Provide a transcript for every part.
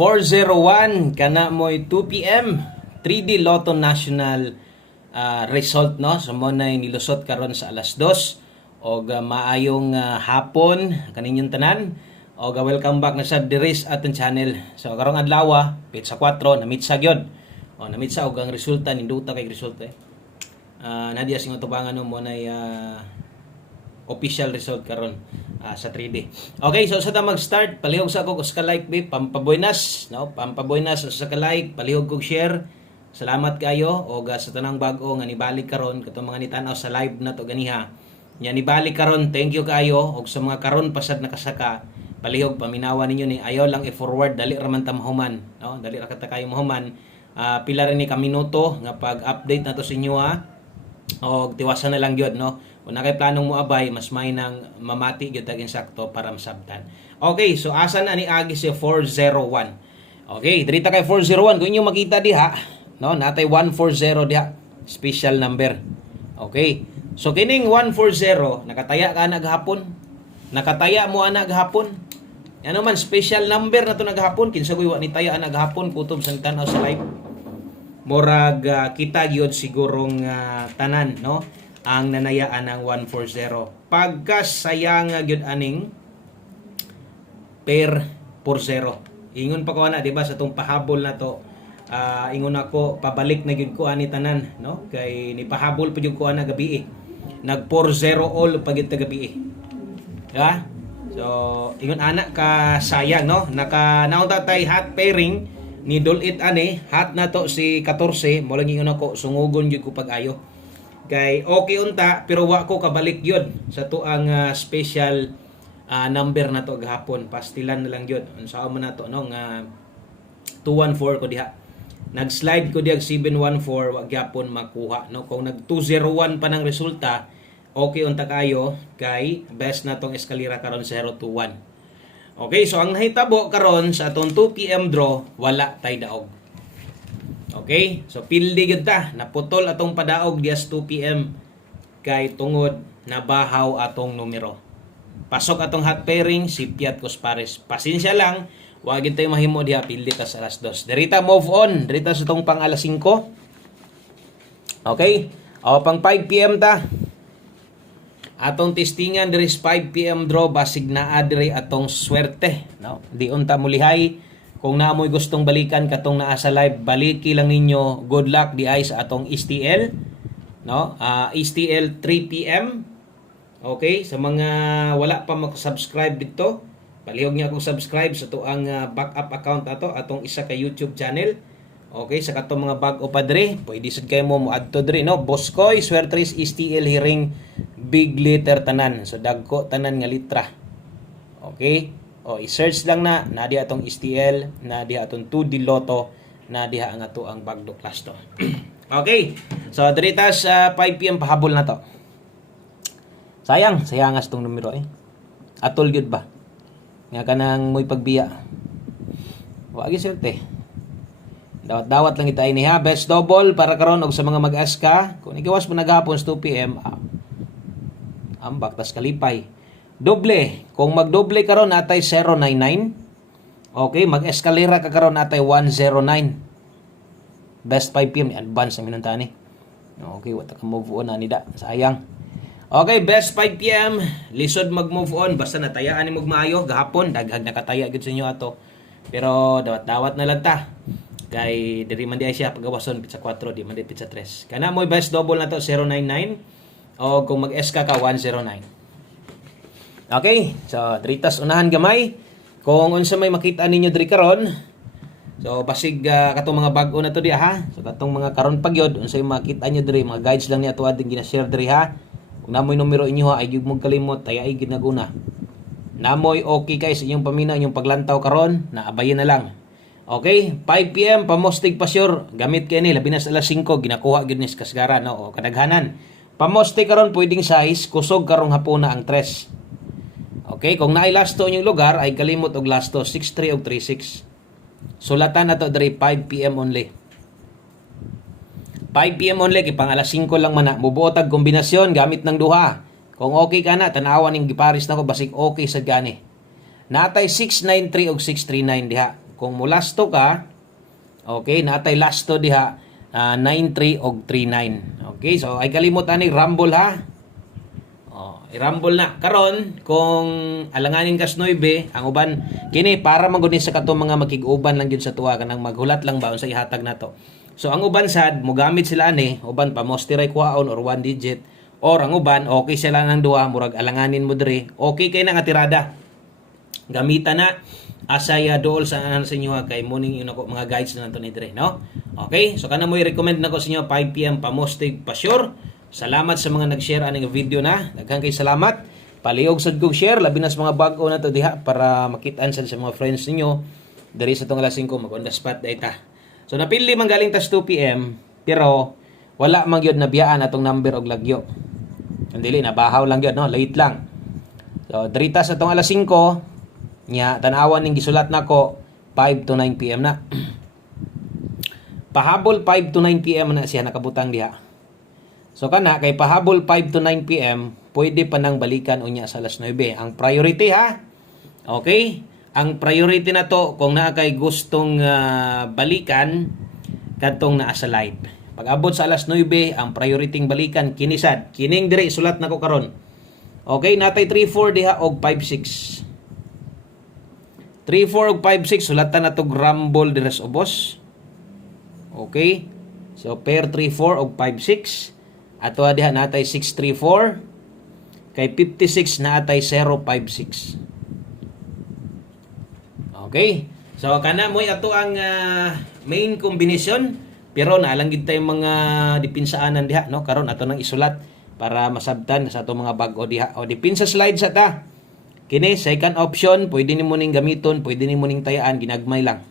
401 kana mo'y 2 PM 3D Lotto National result no. So mo na nilusot karon sa alas 2 og maayong hapon kaninyong tanan og welcome back na sa Diris aton channel. So karong adlaw pizza 4 namitsa gyud. O namitsa og ang resulta ninduta kay resulta nadia sing tubangan mo na official result karon sa 3D. Okay, so sa ta mag-start, palihog sa ako sa like be pampabuenas, no? Pampabuenas sa like, palihog kog share. Salamat kayo og sa tanang bag-o nga nibalik karon katong mga nitanaw sa live na to ganiha. Nya nibalik karon, thank you kayo og sa mga karon pasad nakasaka. Palihog paminawa ninyo ni ayaw lang i-forward dali ra man ta mahuman, no? Dali ra kata kayo mahuman. Pila rin ni ka minuto nga pag-update na to sa inyo og tiwasan na lang gyud no. Kung na kay planong mo abay, mas may nang mamati gyud tag insakto para masabtan. Okay, so asa na ni agi si 401. Okay, dirita kay 401 kung inyo makita diha, no, natay 140 diha, special number. Okay. So kining 140 nakataya ka naghapon. Nakataya mo ana gahapon. Ano man special number na to naghapon kinsa kuy wa ni taya naghapon kutob sa tanaw sa live. Morag kita gyud sigurong tanan no ang nanayaan ng 140 pagkasayang gyud aning per 40 ingon pa ko na di ba sa tong pahabol na to ingon ako pabalik na gyud ko ani tanan no kay ni pahabol pa gyud ko ana gabi nag 40 all pagit gabi ha so ingon ana ka sayang no naka naunta tay hot pairing ni dulit ani hot na to si 14 mo lang ingon ako sungugon gyud ko pag-ayo kay okay unta pero wa ko kabalik yun sa tuang special number na to gahapon pastilan na lang yun unsa man nato no nga 214 ko diha nag-slide ko diag 714 wa gyapon makuha no kung nag 201 pa nang resulta okay unta kayo kay best na tong eskalera karon sa 021. Okay, so ang nahitabo karon sa atong 2 PM draw wala tay daog. Okay, so pildi gyud ta naputol atong padaog dias 2 PM kay tungod nabahaw atong numero. Pasok atong hot pairing si Piat Cospares. Pasensya lang, wa gyud tay mahimo diha pildi ta sa alas 2. Derita move on, derita sa tong pang alas 5. Okay? O pang 5 PM ta. Atong testingan diri 5 PM draw basig naa diri atong swerte, no? Di unta mulihay. Kung naamoy gustong balikan katong naa sa live, baliki lang ninyo. Good luck di ay sa atong STL, no? STL 3 PM. Okay, sa mga wala pa mag-subscribe dito, palihog niya akong subscribe sa tuang backup account ato atong isa ka YouTube channel. Okay, sa katong mga bag-o pa diri, pwede sad kayo mo adto diri, no? Boskoy Swertres STL Hearing big letter tanan. So dagko tanan nga litra. Okay? O i-search lang na diha atong STL, na diha atong 2D Lotto, na diha ang ato ang bagdo class to. Okay. So dirita sa 5 PM pahabol na to. Sayangas tong numero Atol gyud ba? Nga kanang moy pagbiya. Wa gyud swerte. Dawat lang kita ini ha. Best double para karon og sa mga mag-SK. Kung ikawas mo naghapon 2 PM, ambak tas kalipay. Doble. Kung magdoble karon natay 099. Okay, mag-eskalera ka karon natay 109. Best 5 PM advance ang minantani. Okay, wata ka move on na nida. Sayang. Okay, best 5 PM. Lisod mag-move on basta natayaan ni maayo gahapon daghag nakataya gid sa inyo ato. Pero dawat-dawat na lang ta. Kay diri man di ay siya pagawason pizza 4 di man di pizza 3. Kana moy best double na to 099 o kung mag-SK ka 109. Okay, so dritas unahan gamay. Kung unsa may makita ninyo diri karon, so basig katong mga bag-o na to diha ha. So katong mga karon pagyod unsay makita nyo diri, mga guides lang ni ato ading gina-share diri ha. Kung namoy numero inyo ha, ay gyud mo kalimot tayay gid naguna. Namoy okay kay sa inyong pamina inyong paglantaw karon, naabayan na lang. Okay, 5 PM pamostig pa sure. Gamit kay ni labi na sa alas 5 ginakuha gyud ni kasgaran no o kadaghanan. Pamostig karon pwedeng size, kusog karong hapon na ang 3. Okay, kung naay lasto inyong lugar ay kalimot og lasto 63 og 36. Sulatan nato diri 5 PM only. 5 PM only kay pang alas 5 lang man na mubuot og kombinasyon gamit ng duha. Kung okay ka na tanawan ning giparis nako basig okay sad gani. Natay 693 og 639 diha. kung mulasto ka, okay, natay lasto diha 93 og 39. Okay, so ay kalimot ani rumble ha. I-rumble na. Karon kung alanganin kas 9, ang uban kini para maguni sa katong mga makig-uban lang gyud sa tuwa kanang maghulat lang ba unsa ihatag nato. So ang uban sad mogamit sila ani, uban pa mostiray kuhaon or 1 digit, or ang uban okay sila nang duha murag alanganin mo diri. Okay kay na nga tirada. Gamitan na asaya dool sa anan sa inyo kay morning yun ako mga guides na nato ni dire, no? Okay, so kana mo i-recommend nako sa inyo 5 PM pa mostig pa sure. Salamat sa mga nag-share aning video na. Daghang kay salamat. Paliog sad kog share labi na sa mga bag-o na to diha para makitaan sa mga friends ninyo diri sa tong alas 5 mag-on the spot data. So napili man galing tas 2 PM pero wala man gyud nabiyaan atong number og lagyo. Andili nabahaw lang gyud, no, late lang. So diri ta sa tong alas 5 nya tan-awan ning gisulat nako 5 to 9 PM na. Pahabol 5 to 9 PM na siya nakabutang diha. So kana kay pahabol 5 to 9 PM, pwede pa nang balikan unya sa alas 9. Ang priority ha. Okay? Ang priority na to kung naa kay gustong balikan kadtong naa sa live. Pag abot sa alas 9, ang priority balikan kinisad. Kining dire sulat nako karon. Okay, natay 34 diha og 56. 34 og 56 sulatan nato rumble dire sa ubos. Okay? So pair 34 og 56. Ato diha natay 634 kay 56 natay 056. Okay? So kana mo ato ang main combination pero naalang gid tay mga depinsaanan diha, no? Karon ato nang isulat para masabtan sa ato mga bag-o diha. O dipinsa slide sa ta. Kini second option, pwede nimo ning gamiton, pwede nimo ning tayaan, ginagmay lang.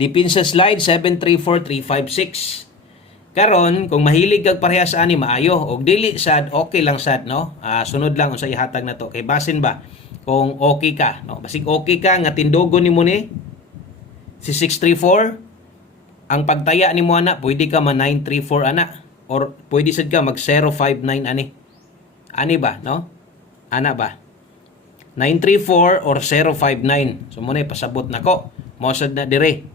Dipinsa slide 734356. Karon kung mahilig kag parehas ani maayo og dili sad okay lang sad, no? Sunod lang unsa ihatag nato kay basin ba kung okay ka, no? Basig okay ka nga tindogon nimo ni si 634 ang pagtaya nimo ana pwede ka man 934 ana or pwede sad ka mag 059 ani. Ani ba, no? Ana ba? 934 or 059. So mo na pasabot nako. Mo sad na dire.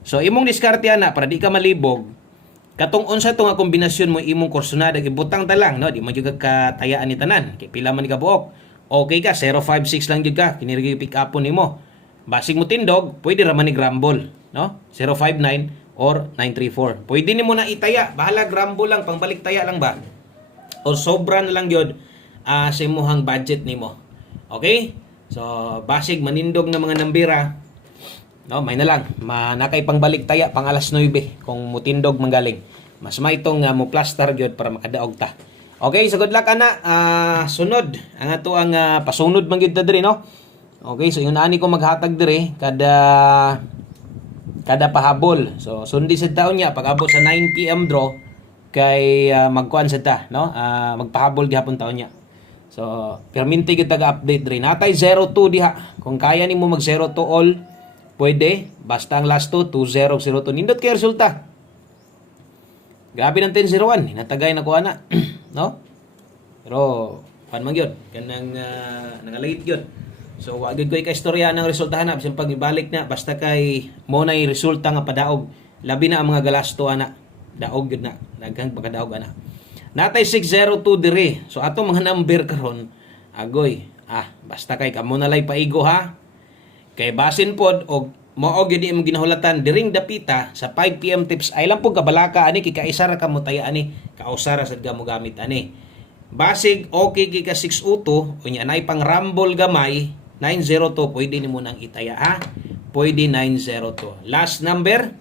So imong diskarte ana para di ka malibog. Katong unsa to nga kombinasyon mo imong kursunada gibutang ta lang, no? Di man jud ka tayaan ni tanan. Kay pila man ni kabuok. Okay ka 056 lang jud ka. Kini rig pick up nimo. Basig mo tindog, pwede ra man ni grumble, no? 059 or 934. Pwede nimo na itaya. Bahala grumble lang, pangbalik taya lang ba? O sobra na lang jud sa imong budget nimo. Okay? So basig manindog na mga nambira. No, may na lang. Nakay pangbalik taya pang alas 9 kung mutindog manggaling. Mas may itong mo plaster gyud para makadaog ta. Okay, so good luck ana. Sunod ang ato ang pasunod man gyud ta diri, no. Okay, so yun ani ko maghatag diri kada pahabol. So sundi sa taon niya pag abot sa 9 PM draw kay magkuan sa ta, no. Magpahabol gihapon taon niya. So perminti gyud taga-update diri. Natay 02 diha. Kung kaya nimo mag 02 all pwede, basta ang last 2002. Nindot kay resulta. Grabe ng 1001, natagay na ko ana, no? Pero pan man gyud, kanang nangalait gyud. So wa gyud ko istorya ng resultahan na bisan pag ibalik na basta kay mo nay resulta nga padaog. Labi na ang mga galasto ana. Daog gyud na, daghang pagkadaog ana. Natay 602 diri. So ato mga number karon, agoy. Basta kay kamo na lay paigo ha. Kay basin pod og mao gyud imong ginahulatan diring dapita sa 5 PM tips ay lang pug kabalaka ani kay kaisa ra kamo taya ani kausara sad mo gamit ani. Basig okay kay ka 602 unya nay pang rumble gamay 902 pwede nimo nang itaya ha. Pwede 902. Last number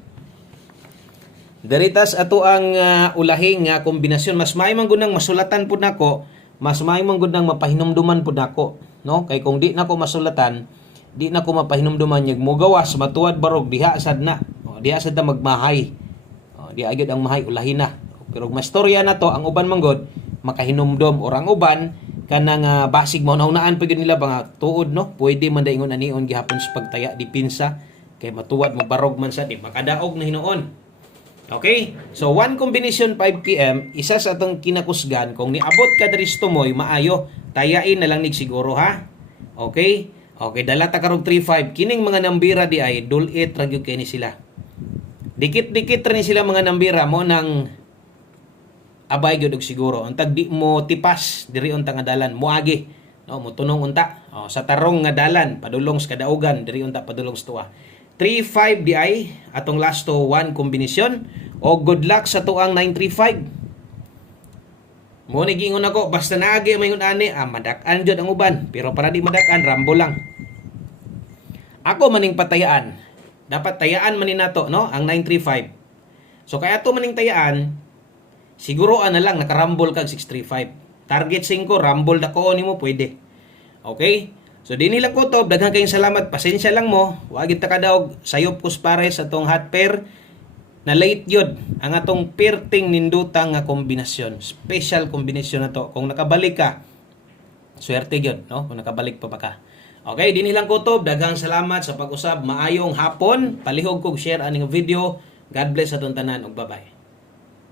deritas ato ang ulahing nga kombinasyon mas may man gud nang masulatan pud nako, mas may man gud nang mapahinumduman pud nako, no? Kay kung di nako masulatan di na ko mapahinumduman yung mugawas matuwad barog diha sad na. Diha sad na magmahay. Di agad ang mahay ulahin na. Pero mastorya na to ang uban manggod makahinumdom or ang uban kanang basig mauna-unaan pa gyud nila mga tuod, no. Pwede man daingon anion gihapon sa pagtaya dipinsa kay matuwad mo barog man sa di makadaog na hinuon. Okay? So one combination 5 PM isa sa atong kinakusgan kung niabot ka diri sa tumoy maayo tayain na lang nig siguro ha. Okay? Okay, dala ta karog 3-5. Kining mga nambira di ay dulit ra gyud kay ni sila. Dikit-dikit ra ni sila mga nambira mo nang abay gyud og siguro. Untag di mo tipas diri unta nga dalan moagi. No, mo tunong unta. Sa tarong nga dalan padulong sa kadaugan diri unta padulong sa tuwa. 3-5 di ay atong last to 1 kombinasyon o good luck sa tuang 935. Mo ni gingon ako basta naagi mayon ani madak-an jud ang uban pero para di madak-an rambo lang. Ako maning patayaan. Dapat tayaan man ni nato no ang 935. So kaya ato maning tayaan siguroan na lang nakarambol kag 635. Target 5 rambol dako nimo pwede. Okay? So di nila kutob daghang kayong salamat. Pasensya lang mo. Wa gid ta kadaog sayop kuspares atong hot pair na late yun ang atong perting nindutang nga kombinasyon. Special kombinasyon na to. Kung nakabalik ka, swerte yun, no? Kung nakabalik pa ka. Okay, di nilang kutob. Daghang salamat sa pag-usab. Maayong hapon. Palihog kog share aning video. God bless atong tanan ug bye-bye.